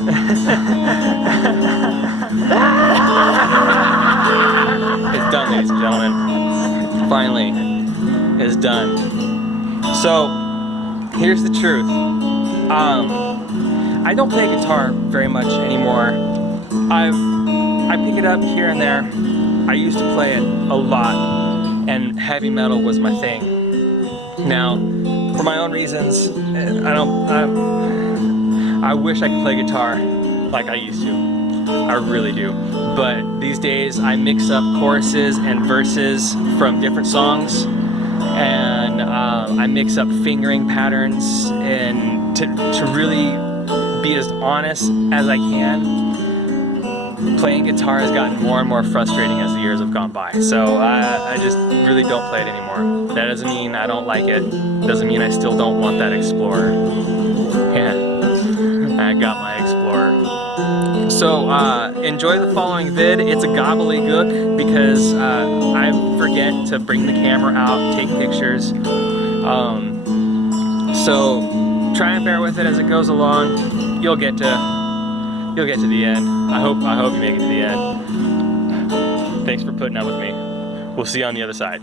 It's done, ladies and gentlemen. Finally, it's done. So, here's the truth. I don't play guitar very much anymore. I pick it up here and there. I used to play it a lot, and heavy metal was my thing. Now, for my own reasons, I wish I could play guitar like I used to. I really do. But these days I mix up choruses and verses from different songs, and I mix up fingering patterns, and to really be as honest as I can. Playing guitar has gotten more and more frustrating as the years have gone by. So I just really don't play it anymore. That doesn't mean I don't like it. Doesn't mean I still don't want that Explorer. Yeah, I got my Explorer. So enjoy the following vid. It's a gobbledygook because I forget to bring the camera out, take pictures. So try and bear with it as it goes along. You'll get to the end. I hope you make it to the end. Thanks for putting up with me. We'll see you on the other side.